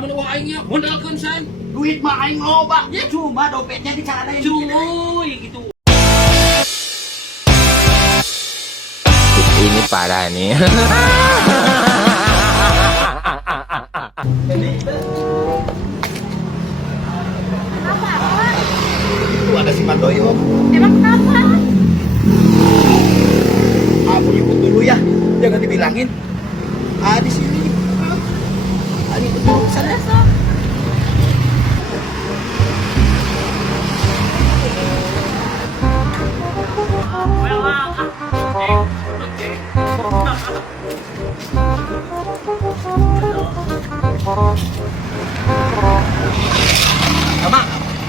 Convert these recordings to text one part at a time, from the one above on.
mun uang aing nya modalkeun san. Duit mah aing loba. Ya cuma dompetnya di celana yang Cuy gitu. Ini parah nih. Itu ada si Mandoyo. Emang kenapa? Aku ikut dulu ya. Jangan dibilangin. Di sini. Ikut dulu ke sana. Besok. Emang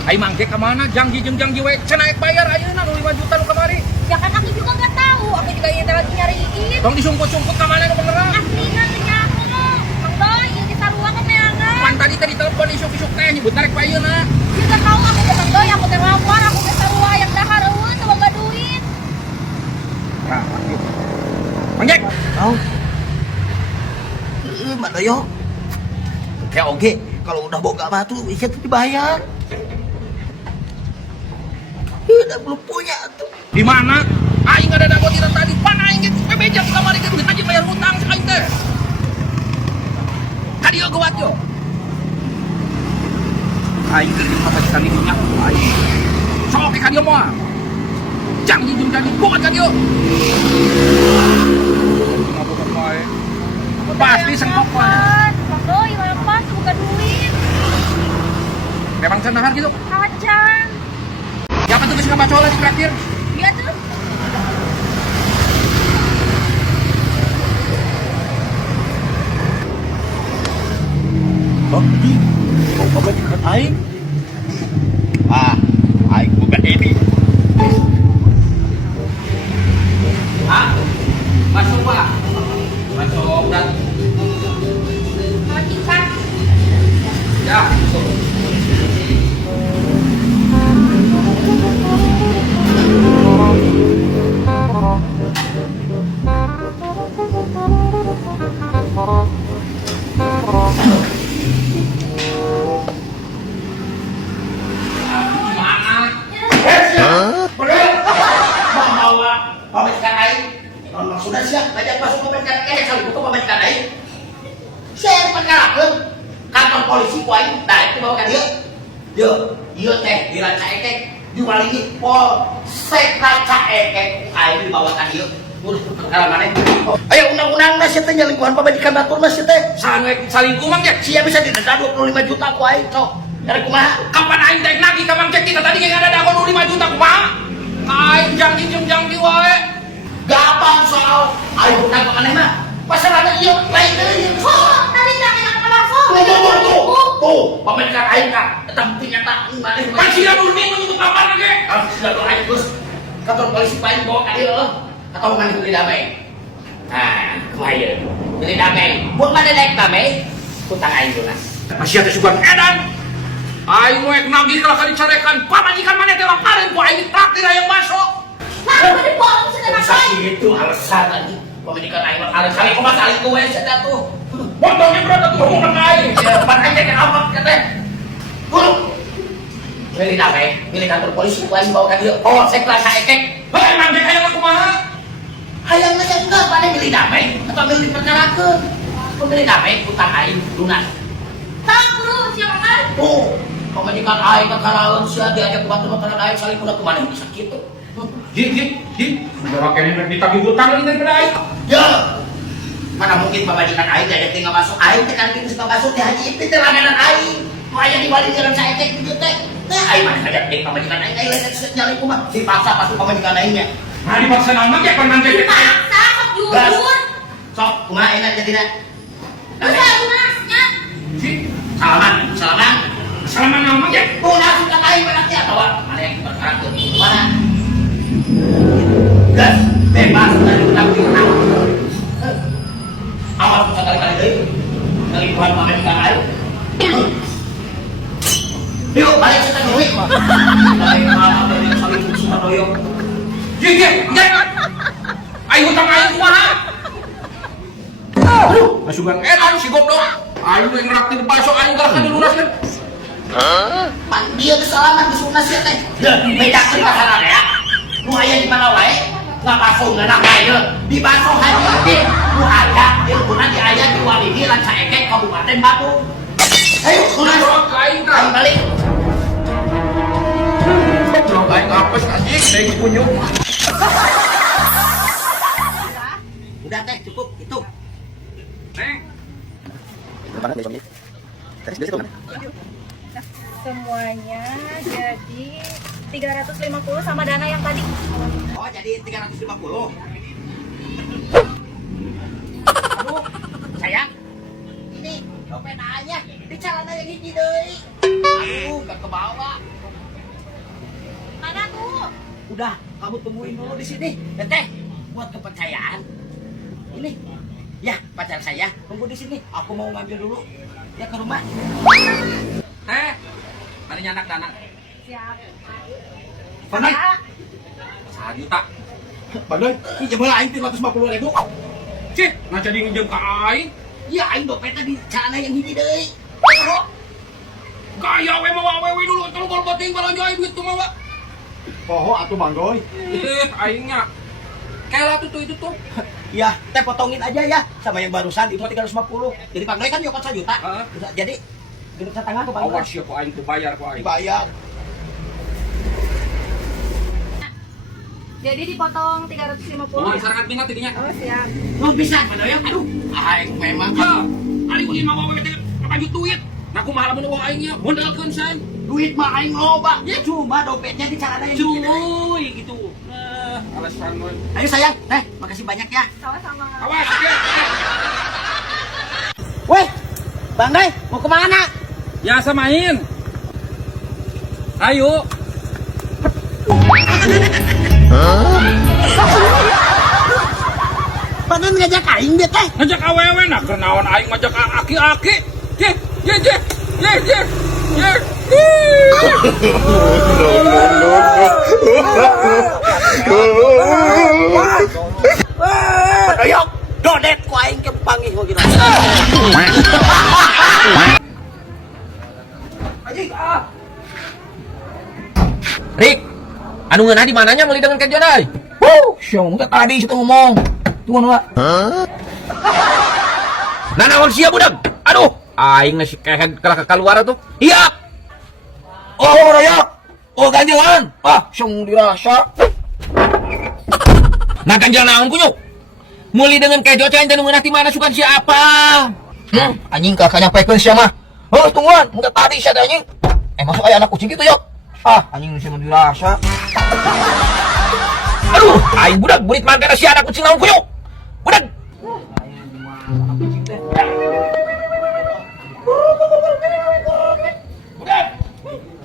aing mangke ka mana? Janji jeung janji we cenah naik bayar ayeuna nu 5 juta nu kamari. Ya kan aku juga nggak tahu. Aku juga ini lagi nyariin. Tong disumput-sumput ka mana nu beneran? Aslinya punya aku mau. Mang Boy, yang di sarua ke meangan. Pan tadi telepon isuk-isuk teh nyebut tarik ka ayeuna. Dia nggak tahu aku ke Mang Boy, aku teh lapar, aku ke sarua yang dahar eueun coba gak duit. Nah, Manggek. Tahu? Mandoyo. Kayak oke. Kalau udah boga mah tuh bisa tuh dibayar. Udah belum punya tuh. Di mana? Aing ada dago tira tadi. Pan aing ge bebeja di kamari ge duit aja bayar hutang aing teh. Kadieu geuat yo. Aing keur di majikan ieu nya aing. Sok ka dieu moal. Janji jeung janji bukan ka dieu. Ngabukan wae. Pasti sengkok wae. Mang Boy, lepas buka duit. Memang cenahar gitu. Kacang. Siapa tuh geus ngabacola di traktir? Dia tuh. Oh, ini mau pemajikan aing. Aing bukan ini. Masuk Pak. Masuk dan Majikan. ya. Masuk. Pemajikan aing. Sudah siap, ngajak masuk pemajikan aing. Kali buka pemajikan aing. Saya perkarakeun kantor polisi ku aing. Nah, itu bawa ka dieu. Ieu teh di Ranca Ekek diwalingi Polsek Ranca Ekek. Aing dibawa ka dieu. Urus perkara maneh. Ayo undang-undang na sia teh nyalingkuhan pemajikan batur mah sia teh. Salingkuh Mang Jack. Sia bisa didenda 25 juta ku aing, sok. Dari kumaha? Kapan aing teh nagih ka Mang Jack kita tadi yang ada dago 5 juta kumaha? Aing janji jeung janji wae. Gampang soal ayo hutang ka maneh mah. Masalahna ieu lain deui. Tadi jangan yang kepala Tuh, pemajikan aing ka eta buktinya tak maneh. Pan sia murni untuk kapan lagi? Kalau sudah doa terus kantor polisi paling bawa ka dieu atau mana beli damai. Kumaha beli damai. Buat mana naik damai? Hutang aing lunas. Masih ada sugan edan. Aing moek nagih kalau dicarekan pamajikan maneh teh lapareun ku aing traktir yang masuk. Nah, aku di forum sudah Bisa masuk. itu alasan tadi. Pemajikan aing mah kali kumaha kali kowe sada tuh. Montongnya berada tuh ngomong ka aing. Depan aja ke apa kata. Guru. Beli damai, beli kantor polisi ku aing bawa ka dieu. Polsek Ranca Ekek. Hei Mang Jack aya kumaha? Hayang aja enggak pada beli damai atau beli perkarakeun. Pembeli damai hutang aing lunas. Tahu dulu siapa kan? Oh, pemajikan aing kakaraeun sia diajak bantu makanan aing saling kuda kemana bisa kitu. Ji. Udah kene rek ditagih hutang lagi daripada aing. Ya. Mana mungkin pemajikan aing diajak tinggal masuk aing teh kan kita suka masuk teh haji itu teh langganan aing. Mau aya di balik jalan saya teh kitu teh. Teh aing mah ngajak ting pamajikan aing lain nyali kumaha dipaksa pasti pamajikan aingnya. Nah dipaksa nama ya pan Mang Jack. Paksa, kok jujur. Sok kumaha enak jadina. Bisa lunasnya. Ji, Salaman. salaman nama Mang Jack. Lunas suka aing benaknya atau mana yang perkarakeun? Mana? Gas, bebas dari hutang piutang. Amal ku sekali-kali deui. Dari Tuhan pamajikan aing. Yuk, balik kita duit. Balik malam dari saling Sumadoyo. Ji, aing hutang aing kumaha? Masukan edan si goblok. Aing yang raktir baso aing galak dilunaskeun. Pan dia kesalahan disunas ya teh. Beda kan masalah ya. Nu aya di mana wae ngabaso ngeunak ayeuna di baso haji teh nu ada ilmuna di aya di Walidi lan saekek Kabupaten Bandung. Ayo sunas Aing aing balik. Belum aing apes anjing deui kunyuk. Udah teh cukup itu. Neng. Mana dari suami? Tadi sebelah situ mana? Semuanya jadi 350 sama dana yang tadi. Oh jadi 350. Aduh, sayang. Ini dompet aja. Di celana yang hiji deui. Aduh, gak kebawa. Mana tuh? Udah, kamu tungguin dulu di sini. Teteh, buat kepercayaan. Ini, ya pacar saya tunggu di sini. Aku mau ngambil dulu. Ya ke rumah. Teh. Tadi nyanak dana. Siap. Pandai. 1 juta. Pandai. Ini bola aing 350.000. Cih, nah jadi nginjem ka aing. Ya aing dompetnya di celana yang hiji deui. Gaya we mawa we dulu tolong bol penting balanja duit tuh mawa. Poho atuh Banggoy. Aingnya. Kela tuh itu tuh. Ya, teh potongin aja ya sama yang barusan itu 350. Jadi Pak Doi kan nyokot 1 juta. Heeh. Jadi genep setengah ke Pak Doi. Awas ya ku aing tuh bayar ku aing. Dibayar. Jadi dipotong 350. Mohon Ya? sarangan pingat tidinya. Oh, siap. Lu bisa Pak Doi. Aduh, aing memang Ya, ari ulin mawa we teh lanjut duit. Nah kumaha lamun uang aingnya modalkeun say. duit mah aing loba. Ya cuma dompetnya di celana yang hiji deui. Cuy gitu. Nah, alasan we. Ayo sayang, teh, makasih banyak ya. Sama-sama. Awas ya. Weh, Bang Doi, mau kemana? Ya samain. Ayo. Panen ngajak aing dia teh. Ngajak awewe nah keur naon aing ngajak aki-aki. Jeh, jeh, jeh. Jeh, jeh. Jeh. Doyok, dodet ku aing ke panggih kok gitu. Rik, anu ngeunah di mananya meuli dengan kejon euy? Syong teh tadi situ ngomong. Tunggu nu. Nah naon sia budak? Aduh, aing nasi kehead ka keluar tuh. Iya. Oh, royok. Oh, ganjelan. Ah, syong dirasa. Nah, ganjel naon kunyuk? Meuli dengan kejo cain teh nu ngeunah di mana sukan siapa? Anjing kakak nyampekeun sia mah. Oh, tungguan, engke tadi sia teh anjing. Masuk aya anak kucing gitu, yok. Ah, anjing sih mau dirasa. Aduh, aing budak burit mangkana si anak kucing naon kunyuk. Budak. Budak.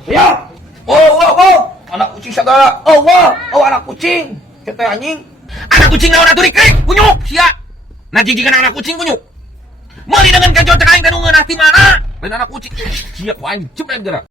Ya. Oh, anak kucing segala. Oh, anak kucing. Kita anjing. Anak kucing naon atuh rik, kunyuk. Sia. Nah jijikan anak kucing kunyuk. Meuli dengan kejo teh aing teh nu ngeunah ti mana? Lain anak kucing. Sia ku aing cepat geura.